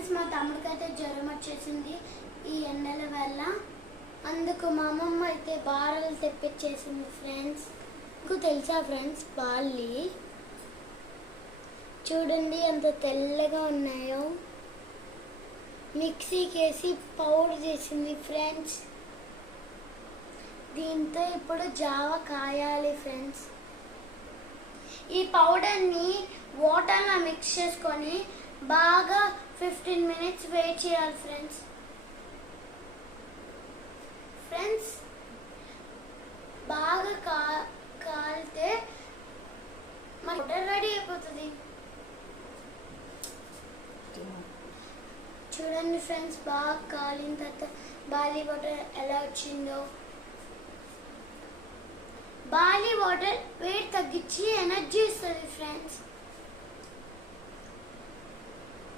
Friends మా తమ్ముడికైతే జ్వరం వచ్చేసింది ఈ ఎండల వల్ల. అందుకు మా అమ్మమ్మ అయితే బారలు తెప్పించేసింది ఫ్రెండ్స్. మీకు తెలుసా ఫ్రెండ్స్ బాల్లి చూడండి ఎంత తెల్లగా ఉన్నాయో. మిక్సీకి వేసి పౌడర్ చేసింది ఫ్రెండ్స్. దీంతో ఇప్పుడు జావ కాయాలి ఫ్రెండ్స్. ఈ పౌడర్ని వాటర్లో మిక్స్ చేసుకొని బాగా ఫిఫ్టీన్ మినిట్స్ వెయిట్ చేయాలి ఫ్రెండ్స్ ఫ్రెండ్స్ బాగా కా కాలితే మన రెడీ అయిపోతుంది. చూడండి ఫ్రెండ్స్ బాగా కాలిన తర్వాత బాలీ వాటర్ ఎలా వచ్చిందో. బాలీ వాటర్ వెయిట్ తగ్గించి ఎనర్జీ ఇస్తుంది ఫ్రెండ్స్